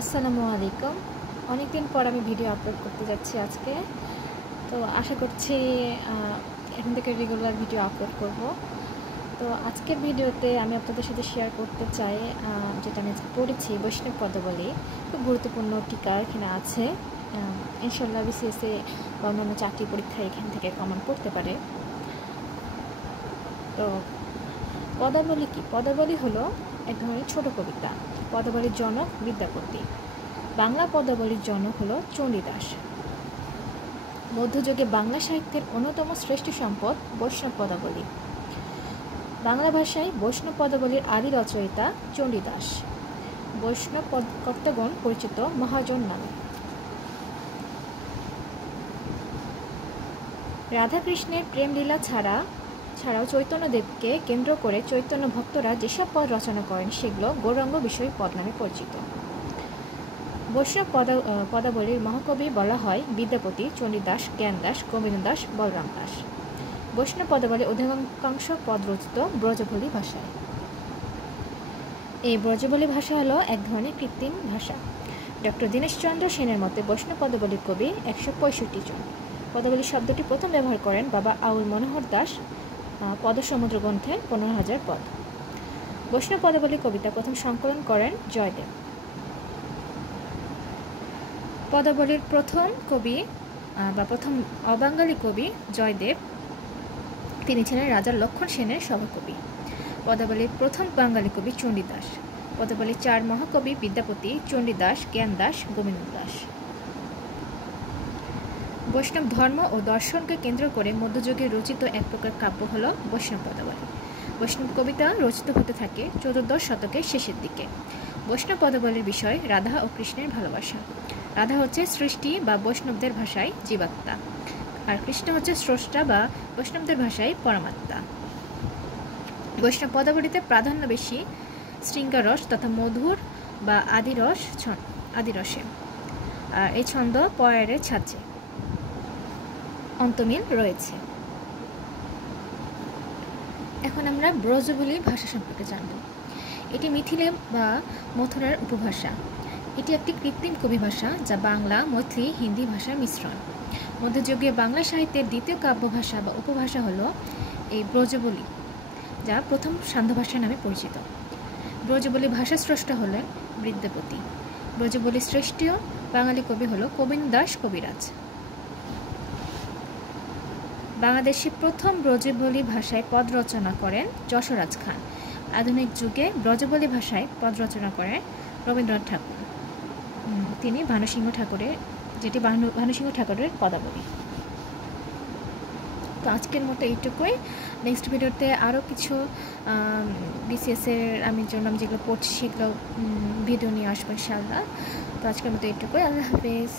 আসসালামু আলাইকুম। অনেকদিন পর আমি ভিডিও আপলোড করতে যাচ্ছি আজকে। তো আশা করছি এখন থেকে রেগুলার ভিডিও আপলোড করব। তো আজকের ভিডিওতে আমি আপনাদের সাথে শেয়ার করতে চাই যেটা আমি পড়েছি বৈষ্ণব পদাবলী। খুব গুরুত্বপূর্ণ টিকা এখানে আছে। ইনশাল্লাহ বিসিএসে বা অন্যান্য চাকরি পরীক্ষায় এখান থেকে কমন পড়তে পারে। তো পদাবলী কি? পদাবলী হলো এক ধরনের ছোট কবিতা। পদাবলীর জনক বিদ্যাপতি। বাংলা পদাবলীর জনক হলো চণ্ডীদাস। মধ্যযুগে বাংলা সাহিত্যের অন্যতম শ্রেষ্ঠ সম্পদ বৈষ্ণব পদাবলী। বাংলা ভাষায় বৈষ্ণব পদাবলীর আদি রচয়িতা চণ্ডীদাস। বৈষ্ণব কর্তাগণ পরিচিত মহাজন নামে। রাধাকৃষ্ণের প্রেমলীলা ছাড়াও চৈতন্যদেবকে কেন্দ্র করে চৈতন্য ভক্তরা যেসব পদ রচনা করেন সেগুলো গৌরাঙ্গ বিষয় পদ নামে পরিচিত। বৈষ্ণব পদাবলীর মহাকবি বলা হয় বিদ্যাপতি, চণ্ডীদাস, জ্ঞানদাস, গোবিন্দদাস, বলরাম দাস। বৈষ্ণব পদাবলীর অধিকাংশ পদ রচিত ব্রজবুলি ভাষায়। এই ব্রজবুলি ভাষা হলো এক ধরনের কৃত্রিম ভাষা। ডক্টর দীনেশচন্দ্র সেনের মতে বৈষ্ণব পদাবলীর কবি 165 জন। পদাবলী শব্দটি প্রথম ব্যবহার করেন বাবা আউল মনোহর দাস পদসমুদ্র গ্রন্থে 15,000 পদ। বৈষ্ণব পদাবলী কবিতা প্রথম সংকলন করেন জয়দেব। পদাবলীর প্রথম কবি বা প্রথম অবাঙ্গালী কবি জয়দেব। তিনি ছিলেন রাজা লক্ষণ সেনের সভাকবি। পদাবলীর প্রথম বাঙালি কবি চণ্ডীদাস। পদাবলীর 4 মহাকবি বিদ্যাপতি, চণ্ডীদাস, জ্ঞানদাস, গোবিন্দদাস। বৈষ্ণব ধর্ম ও দর্শনকে কেন্দ্র করে মধ্যযুগে রচিত এক প্রকার কাব্য হল বৈষ্ণব পদাবলী। বৈষ্ণব কবিতা রচিত হতে থাকে 14দশ শতকের শেষের দিকে। বৈষ্ণব পদাবলীর বিষয় রাধা ও কৃষ্ণের ভালোবাসা। রাধা হচ্ছে সৃষ্টি বা বৈষ্ণবদের ভাষায় জীবাত্মা, আর কৃষ্ণ হচ্ছে স্রষ্টা বা বৈষ্ণবদের ভাষায় পরমাত্মা। বৈষ্ণব পদাবলীতে প্রাধান্য বেশি শৃঙ্গারস তথা মধুর বা আদিরসে। আর এই ছন্দ পয়ারের ছাঁচে অন্তমিল রয়েছে। এখন আমরা ব্রজবুলি ভাষা সম্পর্কে জানব। এটি মিথিলে বা মথুরার উপভাষা। এটি একটি কৃত্রিম কবি ভাষা যা বাংলা, মৈথিলি, হিন্দি ভাষার মিশ্রণ। মধ্যযুগীয় বাংলা সাহিত্যের দ্বিতীয় কাব্য ভাষা বা উপভাষা হল এই ব্রজবুলি, যা প্রথম সান্ধ্য ভাষা নামে পরিচিত। ব্রজবুলি ভাষা স্রষ্টা হলেন বিদ্যাপতি। ব্রজবুলির শ্রেষ্ঠ বাঙালি কবি হল গোবিন্দদাস কবিরাজ। বাংলাদেশে প্রথম ব্রজবুলি ভাষায় পদ রচনা করেন যশোরাজ খান। আধুনিক যুগে ব্রজবুলি ভাষায় পদ রচনা করেন রবীন্দ্রনাথ ঠাকুর। তিনি ভানুসিংহ ঠাকুরের পদাবলী। তো আজকের মতো এইটুকুই। নেক্সট ভিডিওতে আরও কিছু বিসিএসের আমি যেগুলো পড়ছি সেগুলো ভিডিও নিয়ে আসবো ইনশাআল্লাহ। তো আজকের মতো এইটুকুই। আল্লাহ হাফেজ।